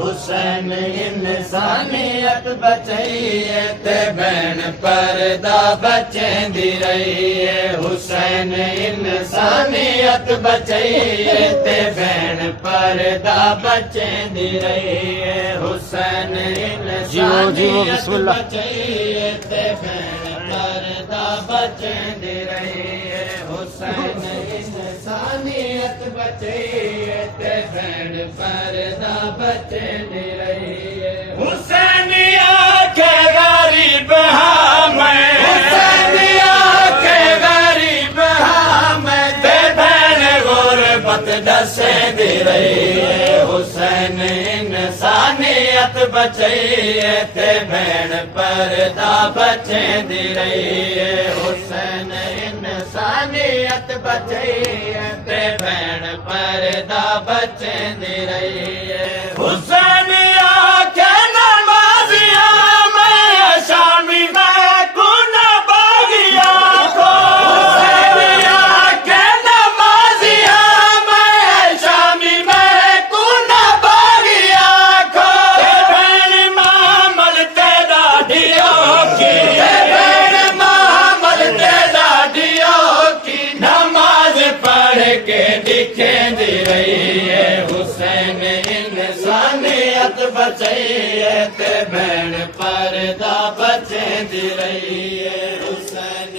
हुसैन इंसानियत बचाइए ते भैन पर्दा बचेंदी रहिए। हुसैन इंसानियत बचाइए ते भैन पर्दा बचेंदी रहिए। हुसैन इंसानियत बचाइए ते भैन पर्दा बचेंदी रहिए। हुसैन इंसानियत बचाइए ते भैन पर्दा बचेंदी रहिए। हुसैन आखे गरीब हाँ मैं, हुसैन आखे गरीब हाँ मैं ते भैन गुरबत दसेंदी रहिए। हुसैन इंसानियत बचाइए ते भैन पर्दा बचेंदी रहिए। हुसैन इंसानियत बचाइए ते भैन पर्दा बचेंदी रहिए। हुसैन आखे नमाजिया मैं शामी मैं कुन बागिया को। हुसैन आखे नमाजिया मैं शामी मैं कुन बागिया को। भैन मामल तेरा ढियो की, भैन मामल तेरा ढियो की नमाज पढ़ के दिखेंदी रहिए। हुसैन इंसानियत बचाइए ते भैन पर्दा बचेंदी रहिए। हुसैन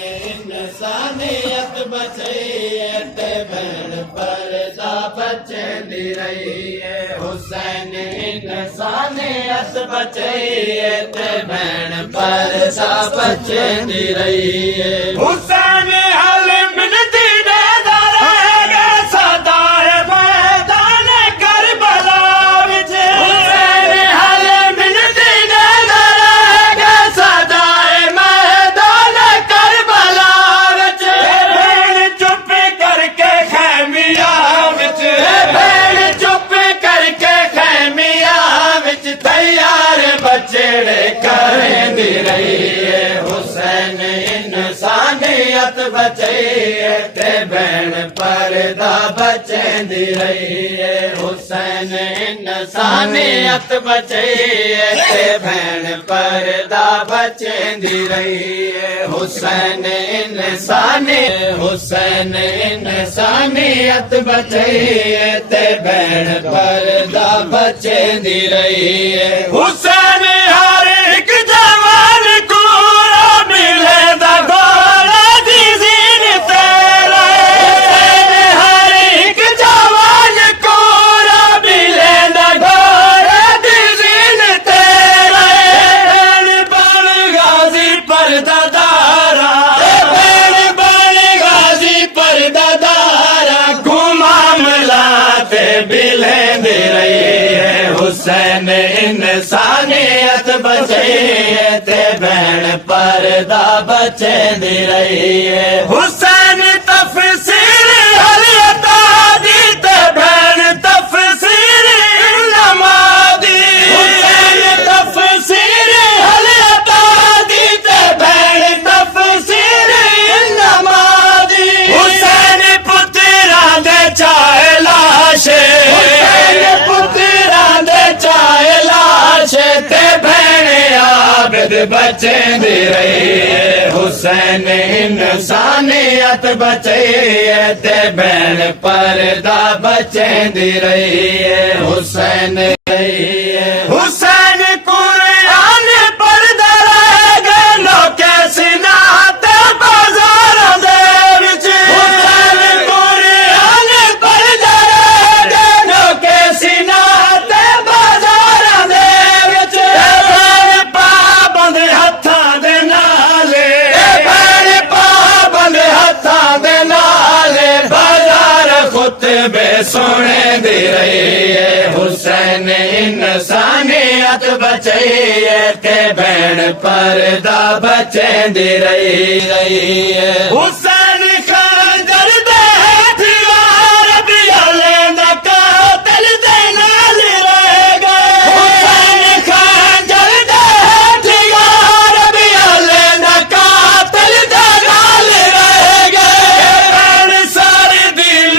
इंसानियत बचाइए ते भैन पर्दा बचेंदी रहिए। हुसैन इंसानियत बचाइए ते भैन पर्दा बचेंदी रहिए। हुसैन हल मिनती देदा रहेगा सदाए मैदान करबला विच। हुसैन हल मिनती देदा रहेगा सदाए मैदान करबला विच। भैन चुप करके खैमिया विच, भैन चुप करके खैमिया विच तैयार बचड़े करेंदी रहिए। हुसैन इंसानियत बचाइए ते भैन पर्दा बचेंदी रहिए। हुसैन इंसानियत बचाइए ते भैन पर्दा बचेंदी रहिए। हुसैन इंसानियत बचाइए ते भैन पर्दा बचेंदी रहिए। हुसैन हर एक जवान को मिले दा घोड़ा दी जीन तेरा। हुसैन हर एक जवान को मिले दा घोड़ा दी जीन तेरा। भैन बन गाजी पर्दा दारा, भैन बन गाजी पर्दा दारा घुमामला ते बिलेंदी रहिए। हुसैन इंसानियत बचाइए ते भैन पर्दा बचेंदी रहिए। हुसैन तफसीर हलियता दी ते भैन तफसीर नमादी। हुसैन तफसीर हलियता दी ते भैन तफसीर नमादी। हुसैन पुत्रा दे चाहे लाशे, हुसैन पुत्रा दे चाहे लाशे ते भैन आबिद बचेंदी रहिए। हुसैन इंसानियत बचाइए ते भैन पर्दा बचेंदी रहिए। हुसैन हुसैन कुरान पढ़दा रहेगा लोके सीना ते बाजारां दे विच। हुसैन कुरान पढ़दा रहेगा लोके सीना ते बाजारां दे विच। भैन पाबंद हत्थां दे नाले, भैन पाबंद हत्थां दे नाले बाजार खुतबे सुनेंदी रहिए। हुसैन इंसानियत बचाइए ते भैन पर्दा बचेंदी रहिए।